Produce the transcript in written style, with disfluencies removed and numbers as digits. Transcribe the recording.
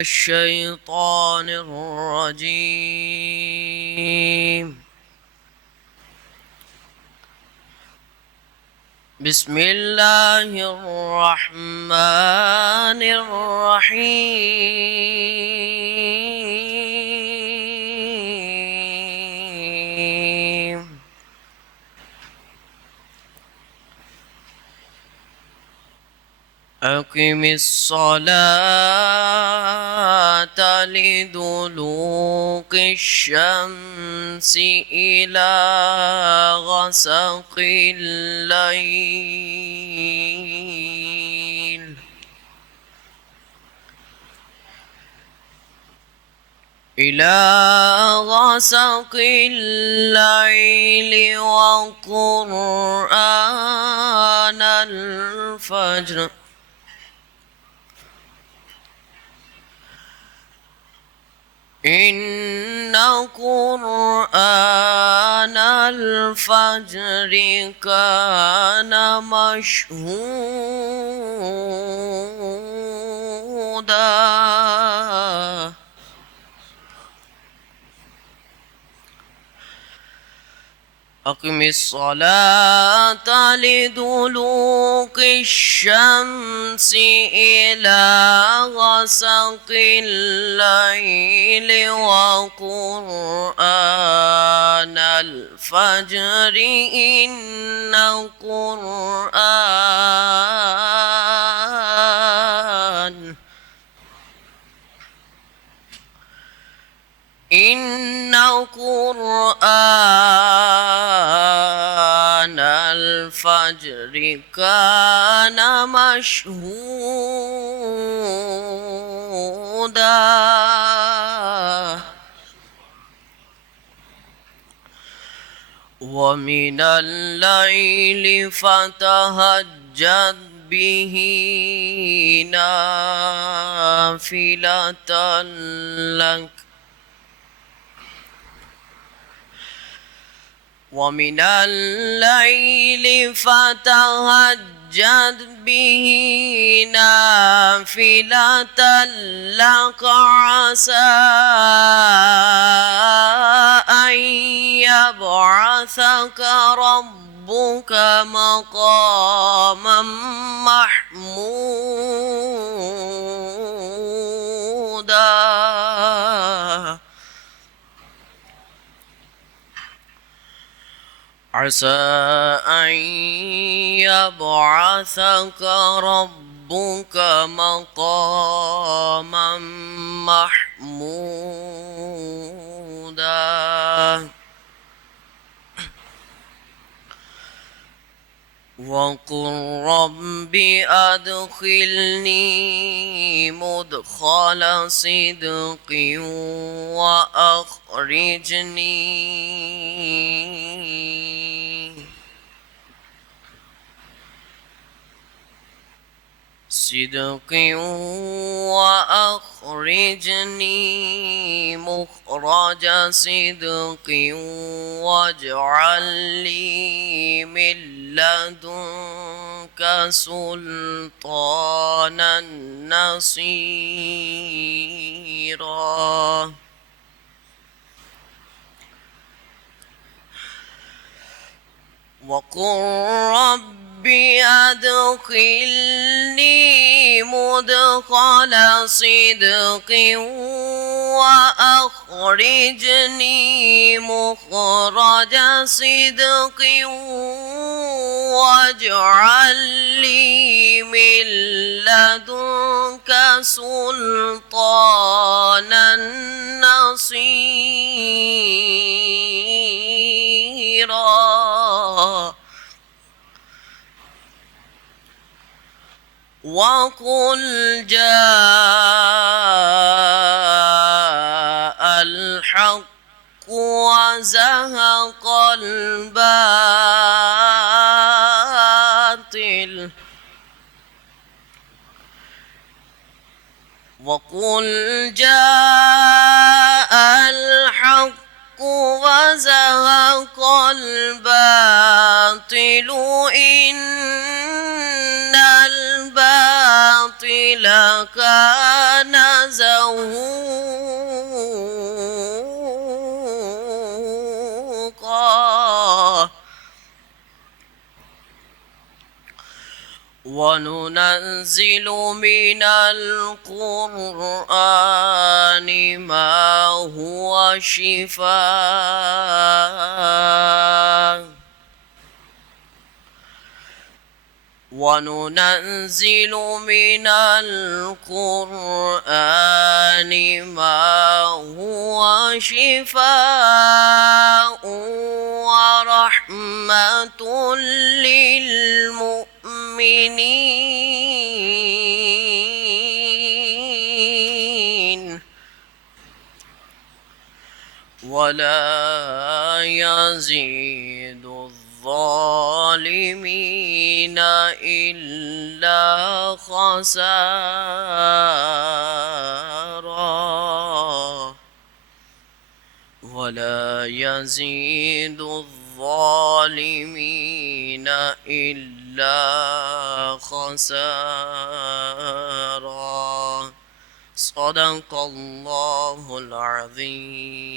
الشيطان الرجيم. بسم الله الرحمن الرحيم. أقم الصلاة لدلوك الشمس إلى غسق الليل وقرآن الفجر إن قرآن الفجر كان مشهودا. أقم الصلاة لدلوك الشمس إلى غسق الليل وقرآن الفجر إن قرآن الفجر كان مشهودا. ومن الليل فتهجد به نافلة لك ومن الليل فتهجد به نافلة لك عسى أن يبعثك ربك مقاما محمودا. عسى أن يبعثك ربك مقاما محمودا. وقل رب أدخلني مدخل صدق وأخرجني مخرج صدق واجعل لي من لدنك سلطانا نصيرا. وقل رب أدخلني مدخل صدق وأخرجني مخرج صدق واجعل لي من لدنك سلطانا نصيرا. وقل جاء الحق وزهق الباطل وقل جاء الحق وزهق الباطل إن الباطل لكان زهوقا وننزل من القرآن ما هو شفاء وننزل من القرآن ما هو شفاء ورحمة للمؤمنين ولا يزيد الظالمين إلا خسارا ولا يزيد الظالمين إلا خسارا صدق الله العظيم.